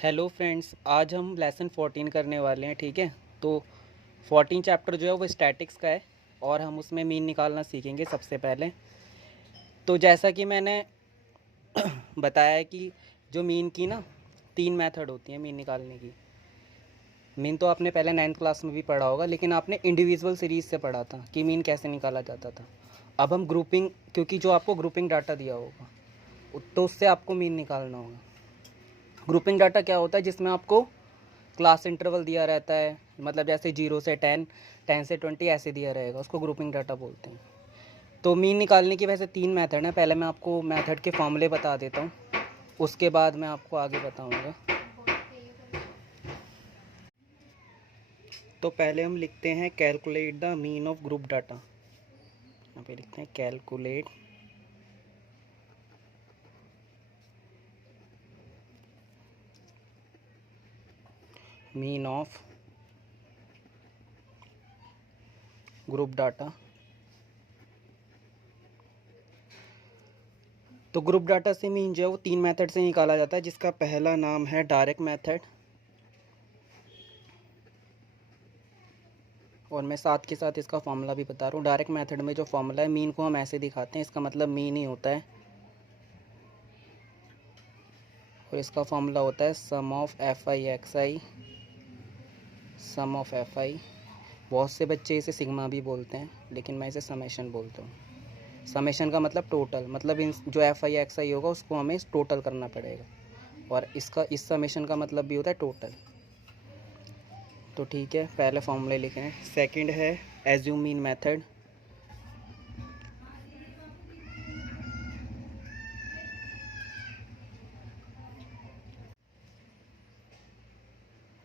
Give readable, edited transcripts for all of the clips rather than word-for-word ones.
Hello friends, आज हम lesson 14 करने वाले हैं। ठीक है, तो 14 चैप्टर जो है वो स्टैटिक्स का है और हम उसमें मीन निकालना सीखेंगे सबसे पहले। तो जैसा कि मैंने बताया है कि जो मीन की ना 3 मेथड होती हैं मीन निकालने की। मीन तो आपने पहले 9th क्लास में भी पढ़ा होगा, लेकिन आपने इंडिविजुअल सीरीज़ से पढ़ा था कि मीन कैसे निकाला जाता था। अब हम ग्रुपिंग, क्योंकि जो आपको ग्रुपिंग डाटा दिया होगा तो उससे आपको मीन निकालना होगा। ग्रुपिंग डाटा क्या होता है? जिसमें आपको क्लास इंटरवल दिया रहता है, मतलब जैसे 0 से 10, 10 से 20 ऐसे दिया रहेगा, उसको ग्रुपिंग डाटा बोलते हैं। तो मीन निकालने की वैसे 3 मेथड हैं। पहले मैं आपको मेथड के फॉर्मूले बता देता हूँ, उसके बाद मैं आपको आगे बताऊँगा। तो पहले हम लिखते हैं calculate the mean of group data. यहाँ पे लिखते हैं calculate mean of group data. तो ग्रुप डाटा से मीन जो है वो 3 मेथड से निकाला जाता है, जिसका पहला नाम है डायरेक्ट मेथड। और मैं साथ के साथ इसका फॉर्मूला भी बता रहा हूँ। डायरेक्ट मेथड में जो फॉर्मूला है, मीन को हम ऐसे दिखाते हैं, इसका मतलब मीन ही होता है। और इसका फॉर्मूला होता है sum of f i x i, sum of f i. बहुत से बच्चे इसे सिग्मा भी बोलते हैं, लेकिन मैं इसे समेशन बोलता हूँ। समेशन का मतलब टोटल, मतलब इन जो एफ आई एक्स आई होगा उसको हमें टोटल करना पड़ेगा, और इसका इस समेशन का मतलब भी होता है टोटल। तो ठीक है, पहले फॉर्मूले लिखे हैं। सेकंड है एज्यूम मीन मेथड।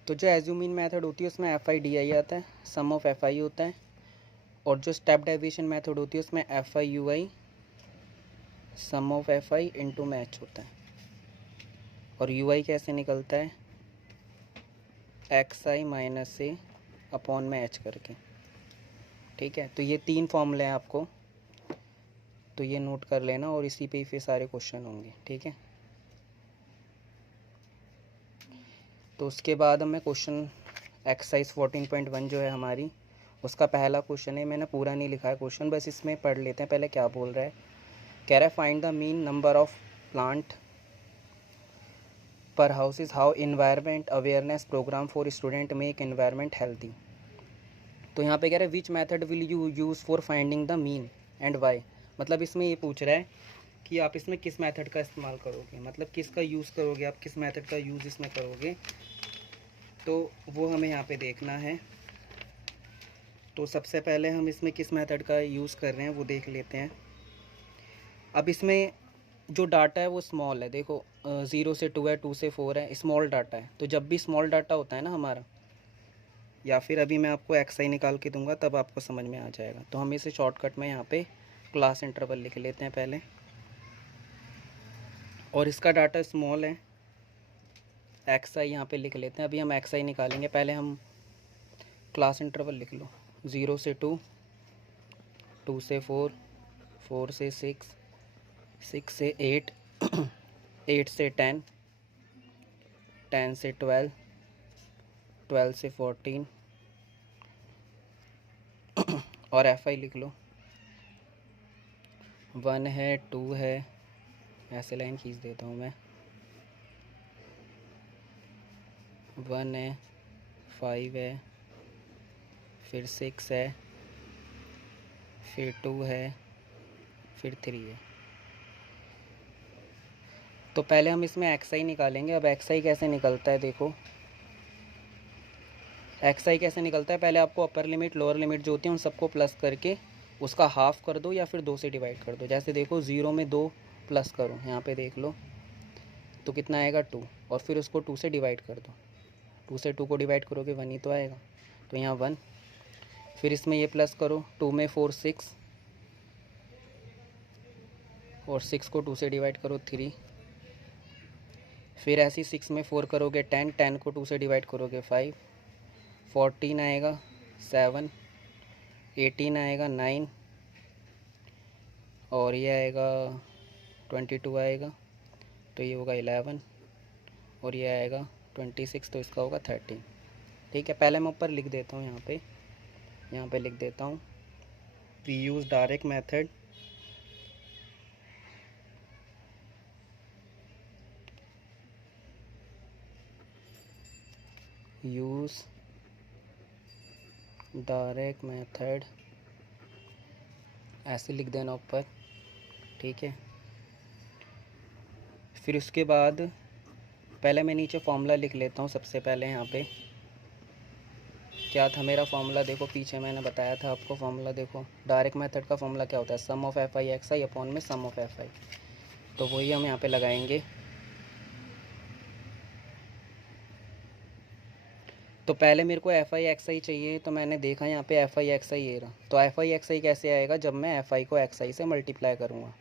तो जो एज्यूम मीन मेथड होती है उसमें एफ आई डी आई आता है, सम ऑफ एफ आई होता है। और जो स्टेप डेविएशन मेथड होती है उसमें f i u i, sum of f i into match होता है। और यू आई कैसे निकलता है? X i minus a upon में एच करके। ठीक है, तो ये 3 फॉर्मूले हैं आपको, तो ये नोट कर लेना, और इसी पे ही फिर सारे क्वेश्चन होंगे। ठीक है, तो उसके बाद हमें क्वेश्चन एक्सरसाइज 14.1 जो है हमारी, उसका पहला क्वेश्चन है। मैंने पूरा नहीं लिखा है क्वेश्चन, बस इसमें पढ़ लेते हैं पहले क्या बोल रहा है। कह रहा है find the mean number of plant per house is how environment awareness programme for student make environment healthy. तो यहाँ पे कह रहा है which method will you use for finding the mean and why. मतलब इसमें ये पूछ रहा है कि आप इसमें किस मेथड का इस्तेमाल करोगे, मतलब किसका यूज़ करोगे, आप किस मेथड का यूज़ इसमें करोगे, तो वो हमें यहाँ पे देखना है। तो सबसे पहले हम इसमें किस मेथड का यूज़ कर रहे हैं वो देख लेते हैं। अब इसमें जो डाटा है वो स्मॉल है, देखो 0 से 2 है, 2 से 4 है, स्मॉल डाटा है। तो जब भी स्मॉल डाटा होता है ना हमारा, या फिर अभी मैं आपको एक्स आई निकाल के दूंगा तब आपको समझ में आ जाएगा। तो हम इसे शॉर्टकट में यहाँ पे क्लास इंटरवल लिख लेते हैं पहले, और इसका डाटा स्मॉल है, एक्स आई यहाँ पे लिख लेते हैं। अभी हम एक्स आई निकालेंगे, पहले हम क्लास इंटरवल लिख लो। 0 से 2, 2 से 4, 4 से 6, 6 से 8, 8 से 10, 10 से 12, 12 से 14, और एफ आई लिख लो। 1 है, 2 है, ऐसे लाइन खींच देता हूँ मैं। 1 है, 5 है, फिर 6 है, फिर 2 है, फिर 3 है। तो पहले हम इसमें एक्स आई निकालेंगे। अब एक्स आई कैसे निकलता है, देखो एक्स आई कैसे निकलता है। पहले आपको अपर लिमिट लोअर लिमिट जो होती है उन सबको प्लस करके उसका हाफ कर दो, या फिर 2 से डिवाइड कर दो। जैसे देखो 0 में 2 प्लस करो, यहाँ पे देख लो, तो कितना आएगा 2, और फिर उसको 2 से डिवाइड कर दो। 2 से 2 को डिवाइड करोगे 1 ही तो आएगा, तो यहाँ 1। फिर इसमें ये प्लस करो, 2 में 4 6, और 6 को 2 से डिवाइड करो 3। फिर ऐसे ही 6 में 4 करोगे 10, 10 को 2 से डिवाइड करोगे 5, 14 आएगा 7, 18 आएगा 9, और ये आएगा 22 आएगा, तो ये होगा 11, और ये आएगा 26 तो इसका होगा 13। ठीक है, पहले मैं ऊपर लिख देता हूँ, यहाँ पे लिख देता हूँ, we use direct method use direct method, ऐसे लिख देना ऊपर। ठीक है, फिर उसके बाद पहले मैं नीचे फॉर्मूला लिख लेता हूँ। सबसे पहले यहाँ पे क्या था मेरा फॉर्मूला, देखो पीछे मैंने बताया था आपको फॉर्मूला। देखो डायरेक्ट मेथड का फॉर्मूला क्या होता है, sum of f i x i upon में सम ऑफ एफ आई। तो वही हम यहाँ पे लगाएंगे। तो पहले मेरे को एफ आई एक्स आई चाहिए, तो मैंने देखा यहाँ पे एफ आई एक्स आई ये रहा। तो एफ आई एक्स आई कैसे आएगा, जब मैं एफ आई को एक्स आई से मल्टीप्लाई करूँगा।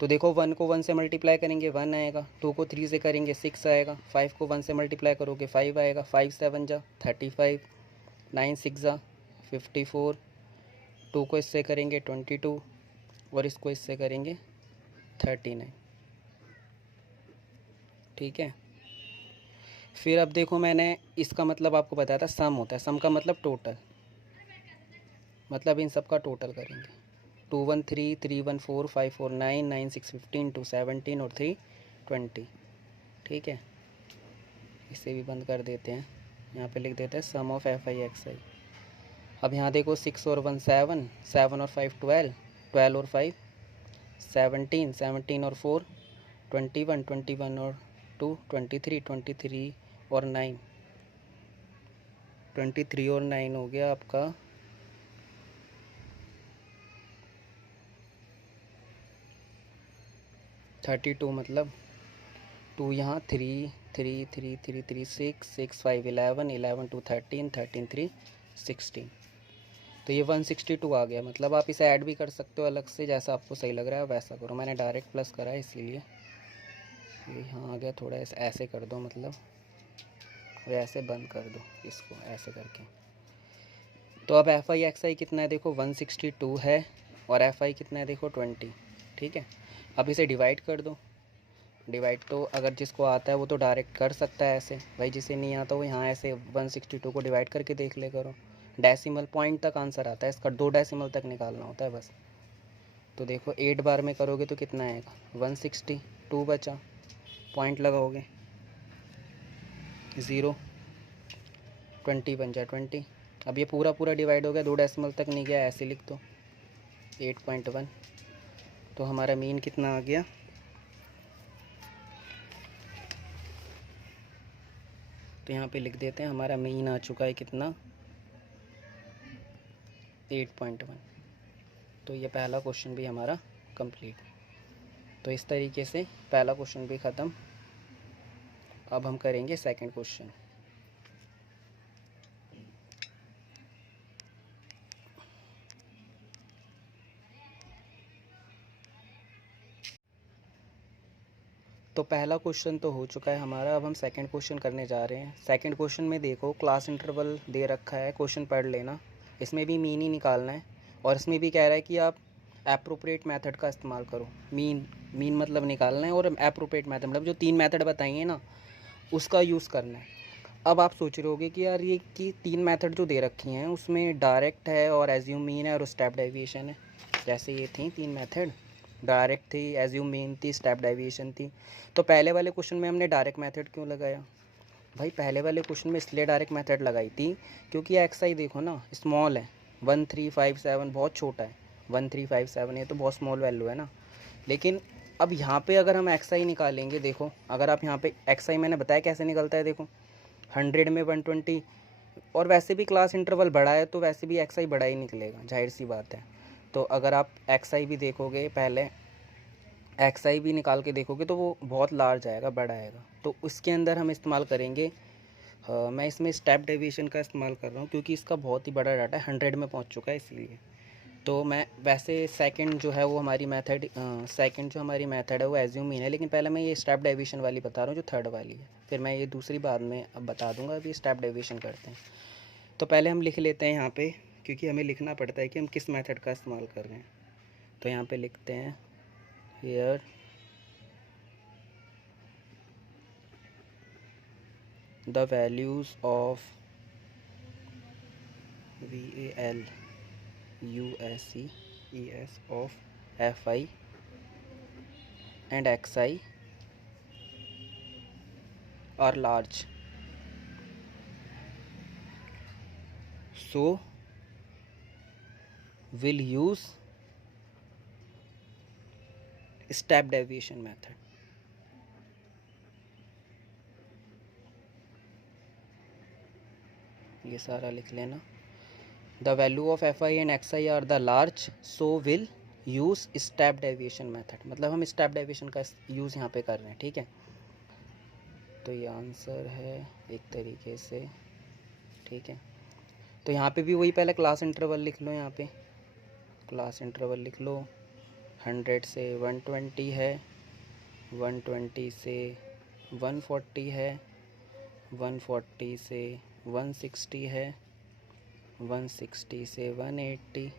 तो देखो 1 को 1 से मल्टीप्लाई करेंगे 1 आएगा, 2 को 3 से करेंगे 6 आएगा, 5 को 1 से मल्टीप्लाई करोगे 5 आएगा, 5 7 जा 35, 9 6 जा 54, 2 को इससे करेंगे 22 और इसको इससे करेंगे 39। ठीक है, फिर अब देखो मैंने इसका मतलब आपको बताया था सम होता है, सम का मतलब टोटल, मतलब इन सब का टोटल करेंगे। 2 1 3, 3 1 4, 5 4 9, 9 6 15, 2 17 और 3 20। ठीक है, इसे भी बंद कर देते हैं, यहाँ पे लिख देते हैं सम ऑफ एफ आई एक्स आई। अब यहाँ देखो 6 और 1 7, 7 और 5 12, 12 और 5 17, 17 और 4 21, 21 और 2 23, 23 और 9, 23 और 9 हो गया आपका 32। मतलब 2 यहाँ 3 3 3 3 3 6 6 5 11 11 2 13 13 3 16। तो ये 162 आ गया। मतलब आप इसे ऐड भी कर सकते हो अलग से, जैसा आपको सही लग रहा है वैसा करो। मैंने डायरेक्ट प्लस करा है इसीलिए ये यहाँ आ गया। थोड़ा ऐसे कर दो, मतलब वैसे बंद कर दो इसको ऐसे करके। तो अब एफ आई एक्स आई कितना है, देखो 162 है और एफ आई कितना है, देखो 20। ठीक है, अब इसे डिवाइड कर दो। डिवाइड तो अगर जिसको आता है वो तो डायरेक्ट कर सकता है ऐसे, भाई जिसे नहीं आता वो यहाँ ऐसे 162 को डिवाइड करके देख ले करो। डेसिमल पॉइंट तक आंसर आता है इसका, 2 डेसिमल तक निकालना होता है बस। तो देखो 8 बार में करोगे तो कितना आएगा, 162 बचा, पॉइंट लगाओगे 0, 20 बन जाए 20। अब ये पूरा पूरा डिवाइड हो गया, 2 डेसिमल तक नहीं गया, ऐसे लिख दो 8.1। तो हमारा मीन कितना आ गया, तो यहाँ पे लिख देते हैं हमारा मीन आ चुका है कितना, 8.1। तो ये पहला क्वेश्चन भी हमारा कंप्लीट। तो इस तरीके से पहला क्वेश्चन भी ख़त्म। अब हम करेंगे सेकंड क्वेश्चन। तो पहला क्वेश्चन तो हो चुका है हमारा, अब हम सेकंड क्वेश्चन करने जा रहे हैं। सेकंड क्वेश्चन में देखो क्लास इंटरवल दे रखा है, क्वेश्चन पढ़ लेना। इसमें भी मीन ही निकालना है और इसमें भी कह रहा है कि आप एप्रोप्रिएट मेथड का इस्तेमाल करो। मीन मतलब निकालना है और एप्रोप्रिएट मेथड मतलब जो 3 मेथड बताइए ना उसका यूज़ करना है। अब आप सोच रहे होगे कि यार ये कि 3 मेथड जो दे रखी हैं उसमें डायरेक्ट है और एज्यूम मीन है और स्टेप डेविएशन है। जैसे ये थी 3 मेथड, डायरेक्ट थी, एज्यूम मीन थी, स्टेप डेविएशन थी। तो पहले वाले क्वेश्चन में हमने डायरेक्ट मेथड क्यों लगाया भाई, पहले वाले क्वेश्चन में इसलिए डायरेक्ट मेथड लगाई थी क्योंकि एक्स आई देखो ना स्मॉल है, 1357 बहुत छोटा है, 1357 ये तो बहुत स्मॉल वैल्यू है ना। लेकिन अब यहाँ पे अगर हम एक्स आई निकालेंगे, देखो अगर आप यहाँ पे एक्स आई मैंने बताया कैसे निकलता है, देखो 100 में 120 और वैसे भी क्लास इंटरवल बड़ा है तो वैसे भी एक्स आई बड़ा ही निकलेगा, जाहिर सी बात है। तो अगर आप एक्स आई भी देखोगे, पहले एक्स आई भी निकाल के देखोगे तो वो बहुत लार्ज आएगा, बड़ा आएगा। तो उसके अंदर हम इस्तेमाल करेंगे, मैं इसमें स्टेप डेविएशन का इस्तेमाल कर रहा हूँ क्योंकि इसका बहुत ही बड़ा डाटा है, 100 में पहुँच चुका है इसलिए। तो मैं वैसे सेकंड जो है वो हमारी मेथड, सेकंड जो हमारी मेथड है वो एज्यूम मीन है, लेकिन पहले मैं ये स्टेप डेविएशन वाली बता रहा हूँ जो थर्ड वाली है, फिर मैं ये दूसरी बाद में अब बता दूंगा। अभी स्टेप डेविएशन करते हैं। तो पहले हम लिख लेते हैं यहाँ पे, क्योंकि हमें लिखना पड़ता है कि हम किस मेथड का इस्तेमाल कर रहे हैं। तो यहाँ पे लिखते हैं here the values of VALUSES of FI and XI are large, so will use step deviation method. ये सारा लिख लेना. The value of FI and XI are the large, so will use step deviation method. मतलब हम step deviation का use यहाँ पे कर रहे हैं. ठीक है, तो ये आंसर है एक तरीके से. ठीक है, तो यहाँ पे भी वही पहले क्लास इंटरवल लिख लो. यहाँ पे क्लास इंटरवल लिख लो. 100 से 120 है, 120 से 140 है, 140 से 160 है, 160 से 180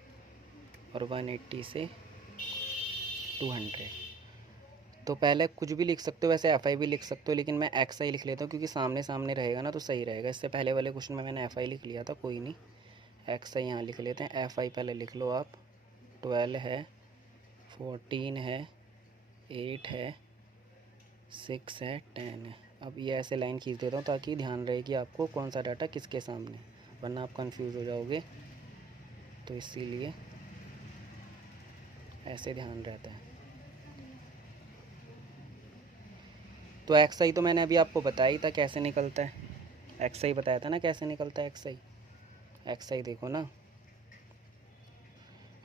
और 180 से 200. तो पहले कुछ भी लिख सकते हो, वैसे FI भी लिख सकते हो, लेकिन मैं XI लिख लेता हूँ क्योंकि सामने सामने रहेगा ना तो सही रहेगा. इससे पहले वाले क्वेश्चन में मैंने FI लिख लिया था, कोई नहीं, XI यहाँ लिख लेते हैं. FI पहले लिख लो आप. 12 है, 14 है, 8 है, 6 है, 10 है. अब ये ऐसे लाइन खींच देता हूँ ताकि ध्यान रहे कि आपको कौन सा डाटा किसके सामने, वरना आप कंफ्यूज हो जाओगे. तो इसीलिए ऐसे ध्यान रहता है. तो XI तो मैंने अभी आपको बताया ही था कैसे निकलता है. XI बताया था ना कैसे निकलता है. XI देखो ना,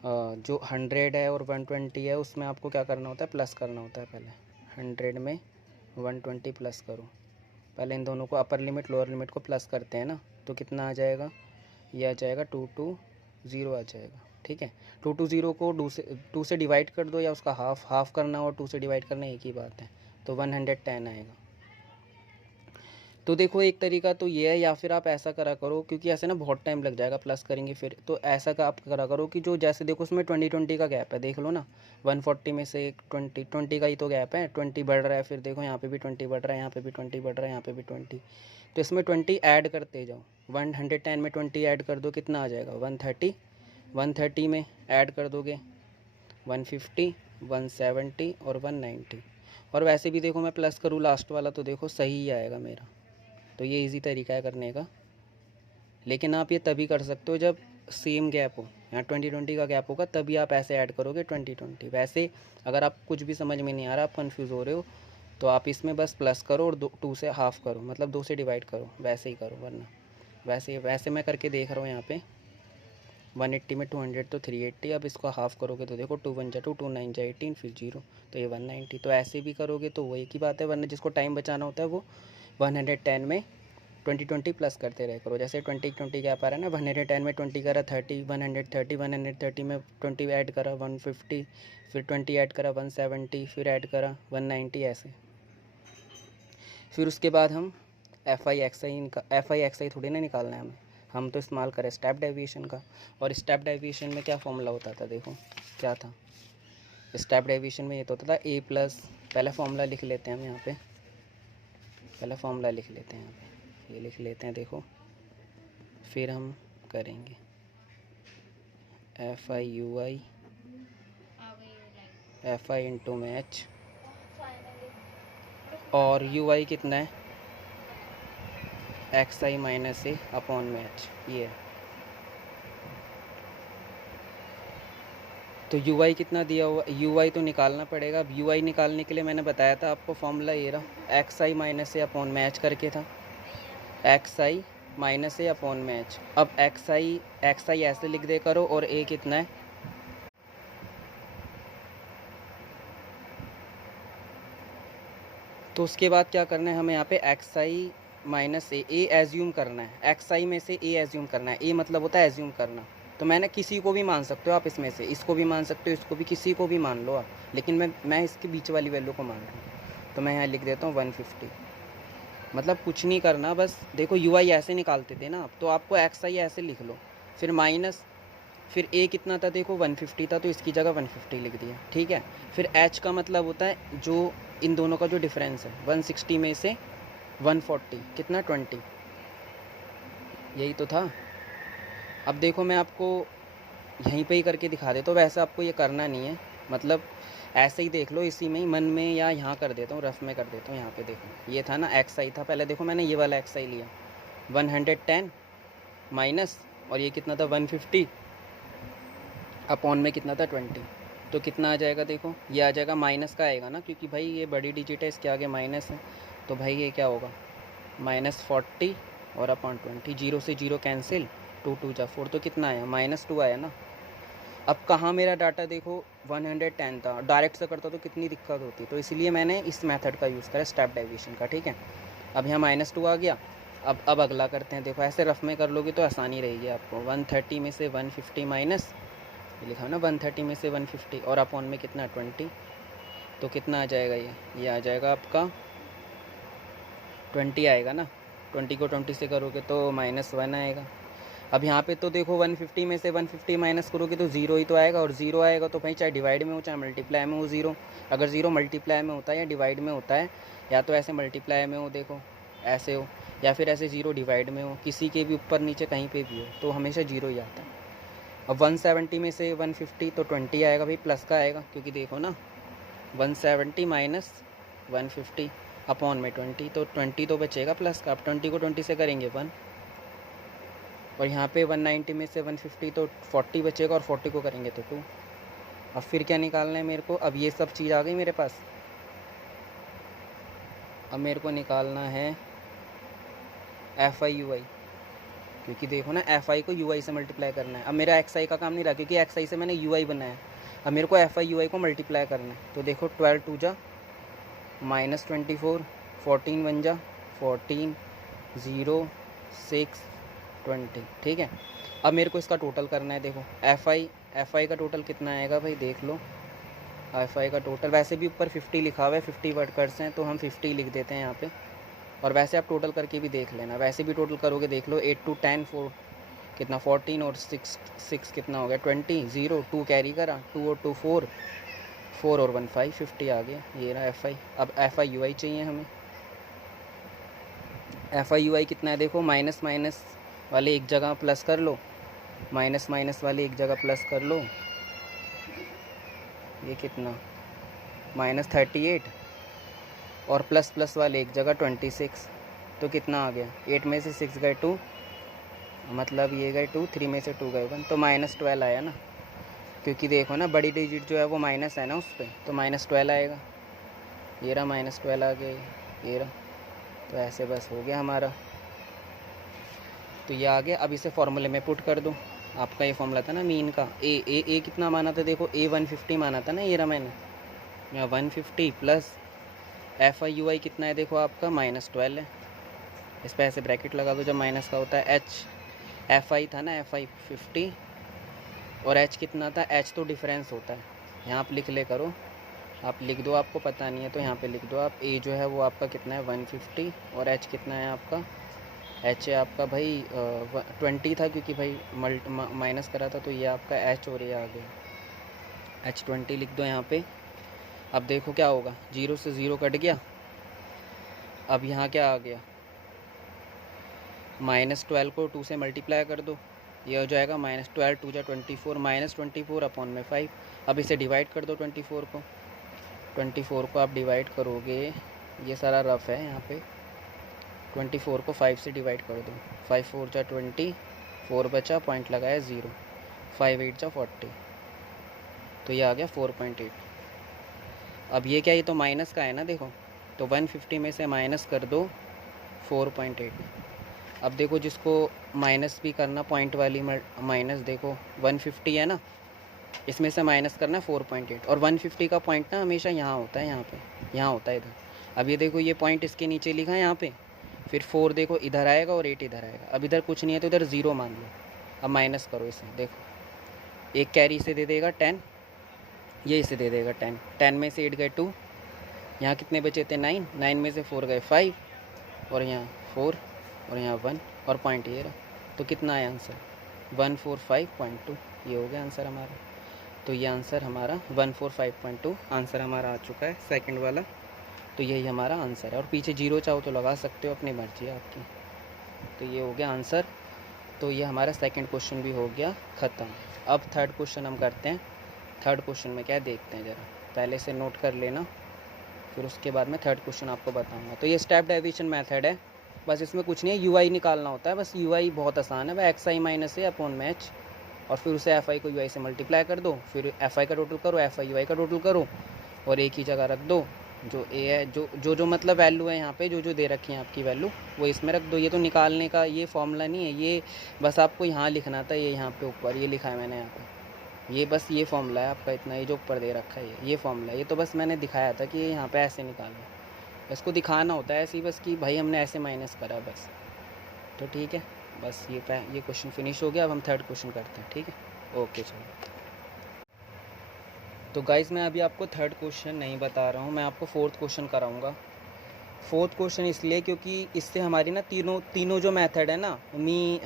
जो 100 है और 120 है उसमें आपको क्या करना होता है, प्लस करना होता है. पहले 100 में 120 प्लस करो. पहले इन दोनों को अपर लिमिट लोअर लिमिट को प्लस करते हैं ना, तो कितना आ जाएगा, ये आ जाएगा 220 आ जाएगा. ठीक है, 220 को 2 से डिवाइड कर दो, या उसका हाफ करना और 2 से डिवाइड करना एक ही बात है, तो 110 आएगा. तो देखो एक तरीका तो ये है, या फिर आप ऐसा करा करो, क्योंकि ऐसे ना बहुत टाइम लग जाएगा प्लस करेंगे फिर, तो ऐसा का आप करा करो कि जो जैसे देखो उसमें 20 का गैप है, देख लो ना, 140 में से 20 का ही तो गैप है. 20 बढ़ रहा है, फिर देखो यहाँ पे भी 20 बढ़ रहा है, यहाँ पे भी 20 बढ़ रहा है, यहाँ पे भी 20. तो इसमें 20 ऐड करते जाओ. 110 में 20 ऐड कर दो, कितना आ जाएगा, 130. 130 में ऐड कर दोगे 150, 170 और 190. और वैसे भी देखो मैं प्लस करूँ लास्ट वाला तो देखो सही ही आएगा मेरा. तो ये इजी तरीका है करने का, लेकिन आप ये तभी कर सकते हो जब सेम गैप हो. यहाँ 20 का गैप होगा तभी आप ऐसे ऐड करोगे 20. वैसे अगर आप कुछ भी समझ में नहीं आ रहा, आप कंफ्यूज हो रहे हो, तो आप इसमें बस प्लस करो और 2 से हाफ़ करो, मतलब 2 से डिवाइड करो, वैसे ही करो. वरना वैसे मैं करके देख रहा हूँ यहाँ पे. 180 में 200 तो 380. अब इसको हाफ़ करोगे तो देखो 2 1 जा 2, 2 9 जा 18, फिर 0, तो ये 190. तो ऐसे भी करोगे तो वो एक ही बात है. वरना जिसको टाइम बचाना होता है वो 110 में 20 प्लस करते रहे करो. जैसे 20 क्या पा रहा है ना, 110 में 20 करा 30, 130 में 20 ऐड करा 150, फिर 20 ऐड करा 170, फिर ऐड करा 190 ऐसे. फिर उसके बाद हम FI XI थोड़ी ना निकालना है हमें, हम तो इस्तेमाल करें स्टेप डेविएशन का. और स्टेप डेविएशन में क्या फॉर्मूला होता था, देखो क्या था. स्टेप डेविएशन में ये तो होता था A प्लस, पहले फॉर्मूला लिख लेते हैं हम यहाँ पे, पहले फॉर्मूला लिख लेते हैं यहाँ पे, ये लिख लेते हैं देखो, फिर हम करेंगे FI इंटू में H, और UI कितना है, XI माइनस A अपॉन में H. ये है. तो UI कितना दिया हुआ, UI तो निकालना पड़ेगा. अब UI निकालने के लिए मैंने बताया था आपको फॉर्मूला ये रहा, XI माइनस A अपॉन में H करके था, XI माइनस A अपॉन में H. अब XI ऐसे लिख दे करो, और A कितना है, तो उसके बाद क्या करना है हमें यहाँ पे XI माइनस A एज्यूम करना है. XI में से A एज्यूम करना है. A मतलब होता है एज्यूम करना. तो मैंने किसी को भी मान सकते हो आप, इसमें से इसको भी मान सकते हो, इसको भी, किसी को भी मान लो आप, लेकिन मैं इसके बीच वाली वैल्यू को मान रहा हूँ. तो मैं यहाँ लिख देता हूँ 150. मतलब कुछ नहीं करना, बस देखो UI ऐसे निकालते थे ना आप, तो आपको XI ऐसे लिख लो, फिर माइनस, फिर A कितना था देखो 150 था, तो इसकी जगह 150 लिख दिया. ठीक है, फिर H का मतलब होता है जो इन दोनों का जो डिफरेंस है, 160 में से 140 कितना 20, यही तो था। अब देखो मैं आपको यहीं पे ही करके दिखा देता हूँ, वैसे आपको ये करना नहीं है, मतलब ऐसे ही देख लो इसी में ही मन में, या यहाँ कर देता हूँ, रफ में कर देता हूँ। यहाँ पे देखो ये था ना एक्स आई था पहले, देखो मैंने ये वाला एक्स आई लिया 110 माइनस, और ये कितना था 150 अपॉन में कितना था 20, तो कितना आ जाएगा देखो, ये आ जाएगा माइनस का आएगा ना, क्योंकि भाई ये बड़ी डिजिट है, इसके आगे माइनस है, तो भाई ये क्या होगा -40 और अपॉन 20, जीरो से जीरो कैंसिल, 2 2 जा 4, तो कितना आया -2 आया ना। अब कहाँ मेरा डाटा देखो 110 था, डायरेक्ट से करता तो कितनी दिक्कत होती, तो इसलिए मैंने इस मेथड का यूज़ करा, स्टेप डेविएशन का, ठीक है। अब यहाँ -2 आ गया। अब अगला करते हैं, देखो ऐसे रफ में कर लोगे तो आसानी रहेगी आपको। 130 में से 150 माइनस, ये लिखा ना 130 में से 150 और अपॉन में कितना 20, तो कितना आ जाएगा ये आ जाएगा आपका 20 आएगा ना। 20 को 20 से करोगे तो -1 आएगा। अब यहाँ पे तो देखो 150 में से 150 माइनस करोगे तो ज़ीरो ही तो आएगा, और ज़ीरो आएगा तो भाई चाहे डिवाइड में हो चाहे मल्टीप्लाई में हो ज़ीरो। अगर ज़ीरो मल्टीप्लाई में होता है या डिवाइड में होता है, या तो ऐसे मल्टीप्लाई में हो, देखो ऐसे हो, या फिर ऐसे ज़ीरो डिवाइड में हो, किसी के भी ऊपर नीचे कहीं पे भी हो, तो हमेशा ज़ीरो ही आता है। अब 170 में से 150 तो 20 आएगा भाई, प्लस का आएगा, क्योंकि देखो ना 170 माइनस 150 अपॉन में 20, तो 20 तो बचेगा प्लस का। अब 20 को 20 से करेंगे 1, और यहाँ पे 190 में से 150 तो 40 बचेगा, और 40 को करेंगे तो 2। अब फिर क्या निकालना है मेरे को, अब ये सब चीज़ आ गई मेरे पास। अब मेरे को निकालना है एफ आई यू आई, क्योंकि देखो ना एफ आई को यू आई से मल्टीप्लाई करना है। अब मेरा एक्स आई का काम नहीं रहा, क्योंकि एक्स आई से मैंने यू आई बनाया। अब मेरे को एफ आई यू आई को मल्टीप्लाई करना है, तो देखो 12 2 जा -24, 14 1 जा 14, 0 6 20, ठीक है। अब मेरे को इसका टोटल करना है, देखो एफ आई का टोटल कितना आएगा भाई, देख लो एफ आई का टोटल। वैसे भी ऊपर 50 लिखा हुआ है, 50 वर्कर्स हैं, तो हम 50 लिख देते हैं यहाँ पे। और वैसे आप टोटल करके भी देख लेना, वैसे भी टोटल करोगे देख लो, 8 2 10 4 कितना 14, और 6 कितना हो गया 20, 0 2 कैरी करा, 2 और 2 4 4 और 1 5 50 आ गया, ये रहा एफ आई। अब एफ आई यू आई चाहिए हमें। एफ आई यू आई कितना है देखो, माइनस माइनस वाले एक जगह प्लस कर लो, माइनस माइनस वाले एक जगह प्लस कर लो, ये कितना -38, और प्लस प्लस वाले एक जगह 26, तो कितना आ गया 8 में से 6 गए 2, मतलब ये गए 2, 3 में से 2 गए 1, तो -12 आया ना, क्योंकि देखो ना बड़ी डिजिट जो है वो माइनस है ना उस पर, तो -12 आएगा। ये रहा -12 आ गया, ये रहा, तो ऐसे बस हो गया हमारा, तो ये आ गया। अब इसे फॉर्मूले में पुट कर दो। आपका ये फॉर्मूला था ना मीन का, ए कितना माना था देखो, ए 150 माना था ना, ये रहा मैंने यहाँ 150 प्लस एफ आई यू आई कितना है देखो आपका -12 है, इस पर ऐसे ब्रैकेट लगा दो जब माइनस का होता है। एच एफ आई था ना, एफ आई 50, और एच कितना था, एच तो डिफरेंस होता है, यहाँ आप लिख ले करो, आप लिख दो, आपको पता नहीं है तो यहाँ पे लिख दो आप। ए जो है वो आपका कितना है 150, और एच कितना है आपका, एच है आपका भाई 20 था, क्योंकि भाई माइनस करा था, तो ये आपका एच और ये आ गया एच 20 लिख दो यहाँ पे। अब देखो क्या होगा, 0 से 0 कट गया। अब यहाँ क्या आ गया, -12 को 2 से मल्टीप्लाई कर दो, ये हो जाएगा -12 2 जा 24, -24 अपॉन में 5। अब इसे डिवाइड कर दो 24 को आप डिवाइड करोगे, ये सारा रफ है यहाँ पे, 24 को 5 से डिवाइड कर दो, 5 4 जा 20, 4 बचा, पॉइंट लगाया 0, 5 8 जा 40, तो ये आ गया 4.8। अब ये क्या, ये तो माइनस का है ना देखो, तो 150 में से माइनस कर दो 4.8। अब देखो जिसको माइनस भी करना, पॉइंट वाली माइनस, देखो 150 है ना, इसमें से माइनस करना है 4.8, और 150 का पॉइंट ना हमेशा यहाँ होता है, यहाँ पे यहाँ होता है इधर। अब ये देखो ये पॉइंट इसके नीचे लिखा है यहाँ पे, फिर 4 देखो इधर आएगा और 8 इधर आएगा। अब इधर कुछ नहीं है तो इधर 0 मान लो। अब माइनस करो इसे, देखो एक कैरी इसे दे देगा 10, ये इसे दे देगा 10, 10 में से 8 गए 2, यहाँ कितने बचे थे 9, 9 में से 4 गए 5, और यहाँ 4, और यहाँ 1, और पॉइंट ये रहा, तो कितना आया आंसर 145.2, ये हो गया आंसर हमारा। तो ये आंसर हमारा 145.2 आंसर हमारा आ चुका है, सेकंड वाला। तो यही हमारा आंसर है। और पीछे जीरो चाहो तो लगा सकते हो, अपनी मर्जी है आपकी। तो ये हो गया आंसर। तो ये हमारा सेकंड क्वेश्चन भी हो गया ख़त्म। अब थर्ड क्वेश्चन हम करते हैं। थर्ड क्वेश्चन में क्या देखते हैं, ज़रा पहले से नोट कर लेना, फिर उसके बाद में थर्ड क्वेश्चन आपको बताऊंगा। तो ये स्टेप डेविएशन मेथड है, बस इसमें कुछ नहीं है, यू आई निकालना होता है। बस यू आई बहुत आसान है, वह x i minus a upon में एच, और फिर उसे एफ आई को यू आई से मल्टीप्लाई कर दो, फिर एफ आई का टोटल करो, एफ आई यू आई का टोटल करो, और एक ही जगह रख दो जो ए है, जो मतलब वैल्यू है यहाँ पे, जो दे रखी है आपकी वैल्यू, वो इसमें रख दो। ये तो निकालने का ये फॉर्मूला नहीं है, ये बस आपको यहाँ लिखना था। ये यहाँ पे ऊपर ये लिखा है मैंने यहाँ पे, ये बस ये फॉर्मूला है आपका, इतना ये जो ऊपर दे रखा है ये फॉर्मूला है। ये तो बस मैंने दिखाया था कि ये यहाँ पे ऐसे निकालना, इसको दिखाना होता है ऐसे ही बस, कि भाई हमने ऐसे माइनस करा बस। तो ठीक है, बस ये क्वेश्चन फिनिश हो गया। अब हम थर्ड क्वेश्चन करते हैं, ठीक है। ओके चलो। तो गाइज़ मैं अभी आपको थर्ड क्वेश्चन नहीं बता रहा हूँ, मैं आपको फोर्थ क्वेश्चन कराऊँगा। फोर्थ क्वेश्चन इसलिए क्योंकि इससे हमारी ना तीनों जो मेथड है ना,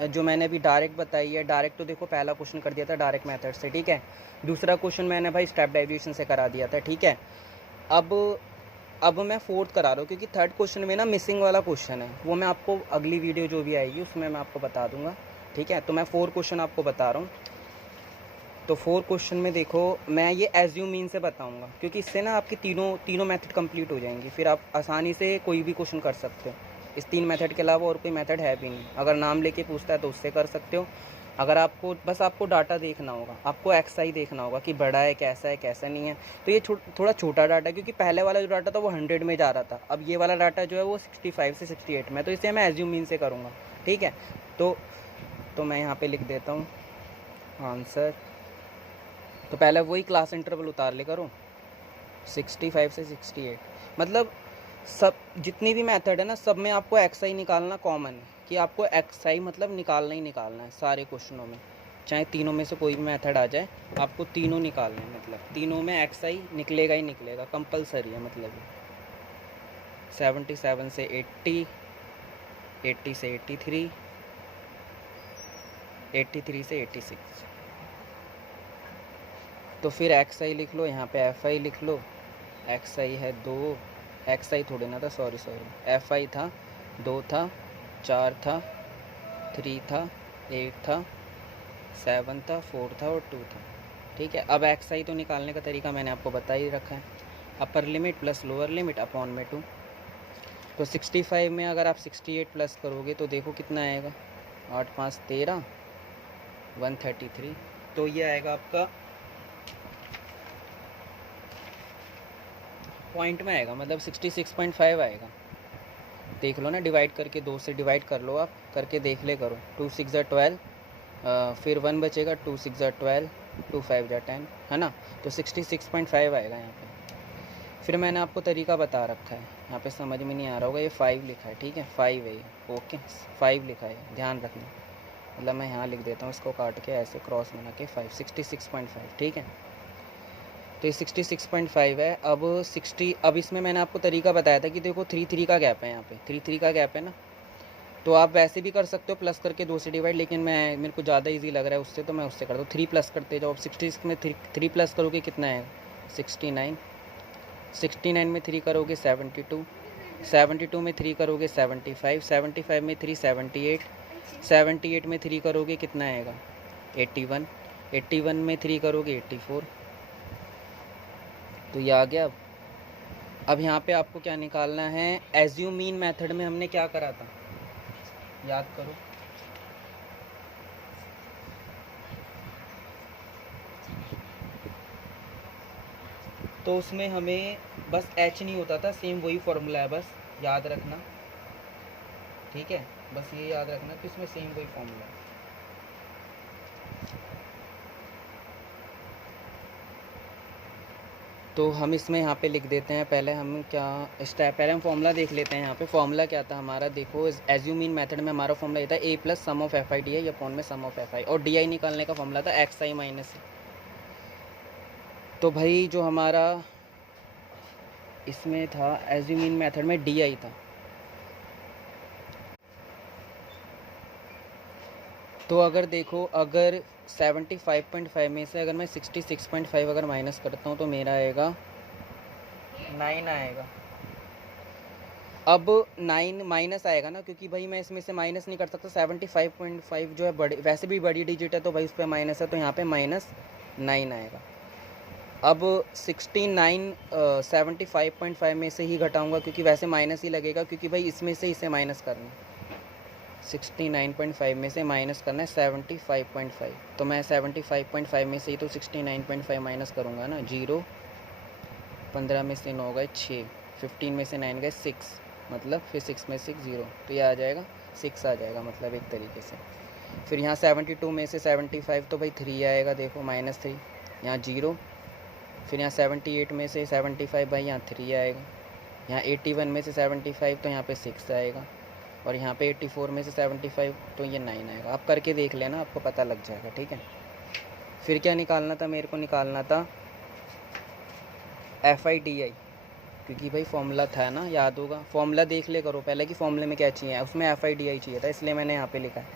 जो मैंने अभी डायरेक्ट बताई है, डायरेक्ट तो देखो पहला क्वेश्चन कर दिया था डायरेक्ट मेथड से, ठीक है। दूसरा क्वेश्चन मैंने भाई स्टेप डेविएशन से करा दिया था, ठीक है। अब मैं फोर्थ करा रहा हूँ, क्योंकि थर्ड क्वेश्चन में ना मिसिंग वाला क्वेश्चन है, वो मैं आपको अगली वीडियो जो भी आएगी उसमें मैं आपको बता दूंगा, ठीक है। तो मैं फोर्थ क्वेश्चन आपको बता रहा हूँ। तो फोर्थ क्वेश्चन में देखो, मैं ये एज्यूम मीन से बताऊंगा, क्योंकि इससे ना आपकी तीनों मेथड कंप्लीट हो जाएंगी, फिर आप आसानी से कोई भी क्वेश्चन कर सकते हो। इस 3 मेथड के अलावा और कोई मेथड है भी नहीं। अगर नाम लेके पूछता है तो उससे कर सकते हो। अगर आपको डाटा देखना होगा, आपको एक्सआई देखना होगा कि बड़ा है कैसा नहीं है, तो ये थोड़ा छोटा डाटा है, क्योंकि पहले वाला जो डाटा था वो 100 में जा रहा था, अब ये वाला डाटा जो है वो 65 से 68 में, तो इसे मैं एज्यूम मीन से करूँगा, ठीक है। तो मैं यहाँ पे लिख देता हूँ आंसर। तो पहले वही क्लास इंटरवल उतार ले करो, 65 से 68, मतलब सब जितनी भी मेथड है ना, सब में आपको एक्सआई निकालना कॉमन है, कि आपको एक्सआई मतलब निकालना ही निकालना है सारे क्वेश्चनों में, चाहे तीनों में से कोई भी मेथड आ जाए, आपको तीनों निकालना है, मतलब तीनों में एक्सआई निकलेगा ही निकलेगा, कंपलसरी है। मतलब 77 से 80, 80 से 83, 83 से 86। तो फिर एक्स आई लिख लो, यहाँ पे एफ आई लिख लो। एक्स आई है 2, एक्स आई थोड़े ना था, सॉरी एफ आई था 2 था, 4 था, 3 था, 8 था, 7 था, 4 था और 2 था, ठीक है। अब एक्स आई तो निकालने का तरीका मैंने आपको बता ही रखा है, upper limit plus lower limit upon में 2। तो 65 में अगर आप 68 प्लस करोगे तो देखो कितना आएगा, 8 5 13, 133। तो ये आएगा आपका पॉइंट में आएगा, मतलब 66.5 आएगा। देख लो ना, डिवाइड करके 2 से डिवाइड कर लो, आप करके देख ले करो। 2 6 12, फिर 1 बचेगा, 2 6 12, 2 5 10, है ना। तो 66.5 आएगा यहाँ पे। फिर मैंने आपको तरीका बता रखा है, यहाँ पे समझ में नहीं आ रहा होगा, ये 5 लिखा है, ठीक है, 5 है ये, ओके 5 लिखा है, ध्यान रखना। मतलब मैं यहाँ लिख देता हूँ, इसको काट के ऐसे क्रॉस बना के 5, 66.5, ठीक है। तो ये 66.5 है। अब इसमें मैंने आपको तरीका बताया था कि देखो 3 3 का गैप है, यहाँ पे 3 3 का गैप है ना, तो आप वैसे भी कर सकते हो प्लस करके 2 से डिवाइड, लेकिन मेरे को ज़्यादा इजी लग रहा है उससे, तो मैं उससे कर दूँ। 3 प्लस करते जाओ, अब 66 में 3 प्लस करोगे कितना है, 69, 69 में 3 करोगे 72, 72 में 3 करोगे 75, 75 में 3 78, 78 में 3 करोगे कितना आएगा 81, 81 में 3 करोगे 84। तो ये आ गया। अब यहाँ पे आपको क्या निकालना है, एज्यूम मीन मेथड में हमने क्या करा था, याद करो। तो उसमें हमें बस एच नहीं होता था, सेम वही फॉर्मूला है, बस याद रखना, ठीक है। बस ये याद रखना कि इसमें सेम वही फॉर्मूला है। तो हम इसमें यहाँ पे लिख देते हैं, पहले हम पहले हम फॉर्मूला देख लेते हैं। यहाँ पे फॉर्मूला क्या था हमारा, देखो एज्यूम मीन मेथड में हमारा फॉर्मूला ये था a plus sum of f i d i upon में सम ऑफ एफ आई, और डी आई निकालने का फॉर्मूला था एक्स आई माइनस। तो भाई जो हमारा इसमें था एज्यूम मीन मेथड में डी आई था, तो अगर देखो, अगर 75.5 में से अगर मैं 66.5 अगर माइनस करता हूँ तो मेरा आएगा 9 आएगा, अब 9 माइनस आएगा ना, क्योंकि भाई मैं इसमें से माइनस नहीं कर सकता। 75.5 जो है बड़े, वैसे भी बड़ी डिजिट है तो भाई उस पर माइनस है, तो यहाँ पे -9 आएगा। अब 69 75.5 में से ही घटाऊंगा, क्योंकि वैसे माइनस ही लगेगा, क्योंकि भाई इसमें से इसे माइनस करना है। 69.5 में से माइनस करना है 75.5, तो मैं 75.5 में से ही तो 69.5 माइनस करूँगा ना। 0, 15 में से 9 गए 6, 15 में से 9 गए 6, मतलब फिर 6 में 6 0, तो ये आ जाएगा 6 आ जाएगा, मतलब एक तरीके से। फिर यहाँ 72 में से 75 तो भाई 3 आएगा, देखो -3, यहाँ 0। फिर यहाँ 78 में से 75 भाई यहाँ 3 आएगा। यहाँ 81 में से 75 तो यहाँ पे 6 आएगा। और यहाँ पे 84 में से 75 तो ये 9 आएगा। आप करके देख लेना, आपको पता लग जाएगा, ठीक है। फिर क्या निकालना था मेरे को? निकालना था FIDI, क्योंकि भाई फॉर्मूला था ना, याद होगा। फॉर्मूला देख ले करो पहले कि फॉर्मूले में क्या चाहिए, उसमें FIDI चाहिए था, इसलिए मैंने यहाँ पे लिखा है।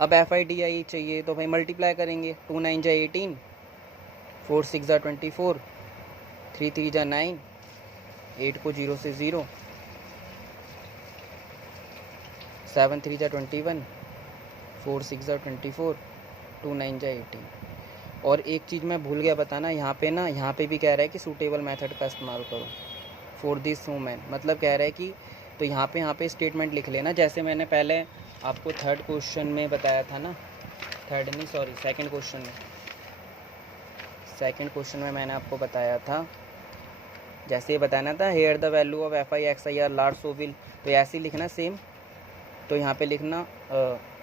अब FIDI चाहिए तो भाई मल्टीप्लाई करेंगे। 2 9 जा 18, 4 6 जा 24, 3 3 जा 9, 8 को 0 से 0, 7 3 जा 21, 4 6 जा 24, 2 9 जा 18। और एक चीज़ मैं भूल गया बताना, यहाँ पे ना, यहाँ पे भी कह रहा है कि सूटेबल मेथड का इस्तेमाल करो फॉर दिस वूमेन, मतलब कह रहा है कि, तो यहाँ पे स्टेटमेंट लिख लेना, जैसे मैंने पहले आपको थर्ड क्वेश्चन में बताया था ना, सेकंड क्वेश्चन में मैंने आपको बताया था, जैसे ये बताना था here the value of FI/XI are large so will, तो ऐसे ही लिखना सेम। तो यहाँ पे लिखना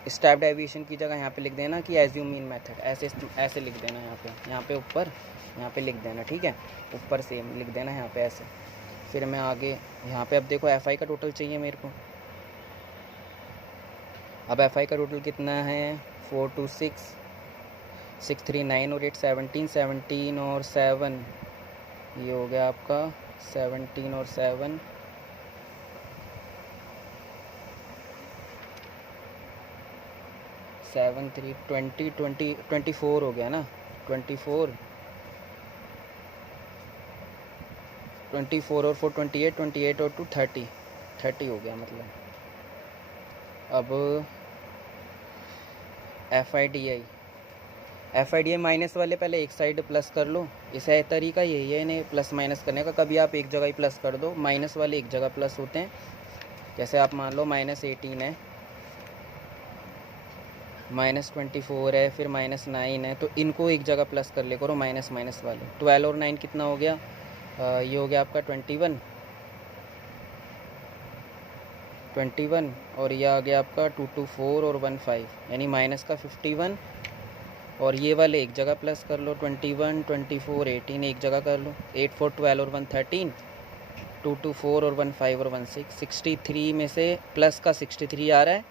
स्टेप डेविएशन की जगह यहाँ पे लिख देना कि एज्यूम मीन मेथड, ऐसे लिख देना। यहाँ पे ऊपर यहाँ पे लिख देना, ठीक है, ऊपर सेम लिख देना यहाँ पे ऐसे। फिर मैं आगे यहाँ पे, अब देखो FI का टोटल चाहिए मेरे को। अब FI का टोटल कितना है? 4 2 6 6 3 9 और 8 17, 17 और 7, ये हो गया आपका 17 और 7, 7 3 20 20 24 हो गया ना, 24 और 4 28, 28 और 2 30 हो गया मतलब। अब FIDI माइनस वाले पहले एक साइड प्लस कर लो, इसे तरीका यही है इन्हें प्लस माइनस करने का। कभी आप एक जगह ही प्लस कर दो, माइनस वाले एक जगह प्लस होते हैं। जैसे आप मान लो -18 है, -24 है, फिर -9 है, तो इनको एक जगह प्लस कर ले करो, माइनस वाले। 12 और 9 कितना हो गया? ये हो गया आपका 21, और ये आ गया आपका 2 2 4 और 1 5, यानी माइनस का 51। और ये वाले एक जगह प्लस कर लो, 21 24 18 एक जगह कर लो, 8 4 12 और 1 13, 2 2 4 और 1 5 और 1 6, 63 में से प्लस का 63 आ रहा है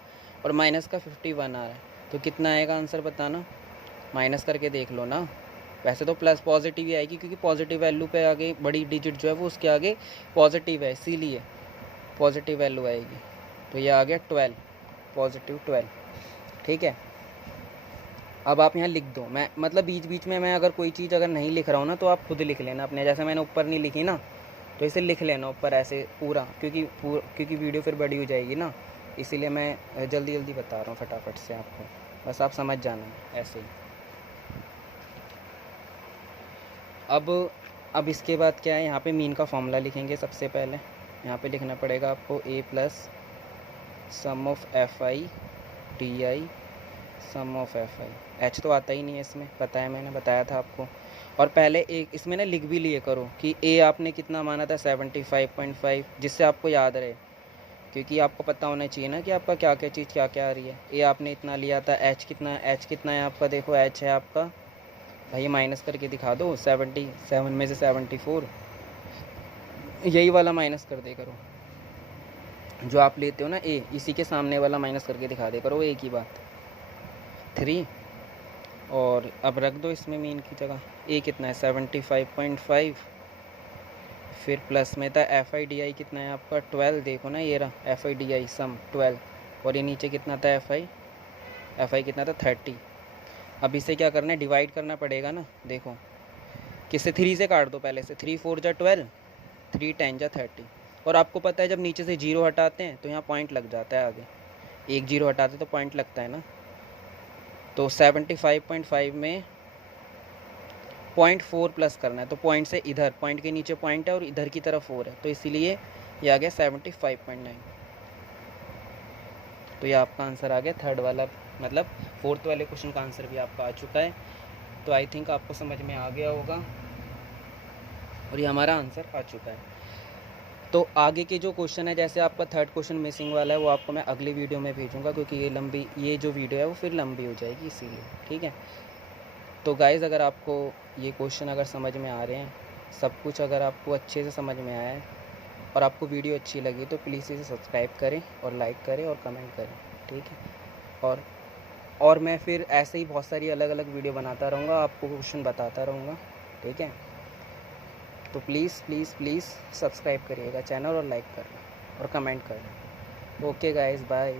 और माइनस का 51 आ रहा है, तो कितना आएगा आंसर बताना। माइनस करके देख लो ना, वैसे तो प्लस पॉजिटिव ही आएगी, क्योंकि पॉजिटिव वैल्यू पे आगे बड़ी डिजिट जो है वो उसके आगे पॉजिटिव है, इसीलिए पॉजिटिव वैल्यू आएगी। तो ये आ गया 12, +12, ठीक है। अब आप यहाँ लिख दो, मैं मतलब बीच बीच में मैं अगर कोई चीज़ अगर नहीं लिख रहा हूँ ना, तो आप खुद लिख लेना अपने, जैसे मैंने ऊपर नहीं लिखी ना, तो इसे लिख लेना ऊपर ऐसे पूरा, क्योंकि वीडियो फिर बड़ी हो जाएगी ना, इसीलिए मैं जल्दी जल्दी बता रहा हूँ फटाफट से आपको, बस आप समझ जाना ऐसे ही। अब इसके बाद क्या है, यहाँ पे मीन का फॉर्मूला लिखेंगे। सबसे पहले यहाँ पे लिखना पड़ेगा आपको A plus sum of FIDI sum of FI। H तो आता ही नहीं है इसमें, पता है, मैंने बताया था आपको। और पहले एक इसमें ना लिख भी लिए करो कि A आपने कितना माना था 75.5, जिससे आपको याद रहे, क्योंकि आपको पता होना चाहिए ना कि आपका क्या क्या चीज़ क्या क्या आ रही है। A आपने इतना लिया था, H कितना है आपका, देखो H है आपका भाई, माइनस करके दिखा दो, 77 में से 74, यही वाला माइनस कर दे करो जो आप लेते हो ना A, इसी के सामने वाला माइनस करके दिखा दे करो, एक ही बात। 3 और अब रख दो इसमें मीन की जगह। A कितना है 75.5, फिर प्लस में था FIDI कितना है आपका 12, देखो ना ये रहा FIDI सम 12, और ये नीचे कितना था FI कितना था 30। अब इसे क्या करना है, डिवाइड करना पड़ेगा ना, देखो किससे, 3 से काट दो पहले से, 3 4 जा 12, 3 10 जा 30, और आपको पता है जब नीचे से 0 हटाते हैं तो यहाँ पॉइंट लग जाता है आगे, 1 0 हटाते तो पॉइंट लगता है ना। तो 75.5 में 0.4 प्लस करना है, तो पॉइंट से इधर, पॉइंट के नीचे पॉइंट है और इधर की तरफ 4 है, तो इसीलिए ये आ गया 75.9। तो ये आपका आंसर आ गया थर्ड वाला, मतलब फोर्थ वाले क्वेश्चन का आंसर भी आपका आ चुका है। तो आई थिंक आपको समझ में आ गया होगा और ये हमारा आंसर आ चुका है। तो आगे के जो क्वेश्चन है, जैसे आपका थर्ड क्वेश्चन मिसिंग वाला है, वो आपको मैं अगली वीडियो में भेजूँगा, क्योंकि ये जो वीडियो है वो फिर लंबी हो जाएगी इसीलिए, ठीक है। तो गाइज़ अगर आपको ये क्वेश्चन अगर समझ में आ रहे हैं, सब कुछ अगर आपको अच्छे से समझ में आया है और आपको वीडियो अच्छी लगी, तो प्लीज़ इसे सब्सक्राइब करें और लाइक करें और कमेंट करें, ठीक है। और मैं फिर ऐसे ही बहुत सारी अलग अलग वीडियो बनाता रहूँगा, आपको क्वेश्चन बताता रहूँगा, ठीक है। तो प्लीज़ प्लीज़ प्लीज़ सब्सक्राइब करिएगा चैनल और लाइक करना और कमेंट करना। Okay guys, bye.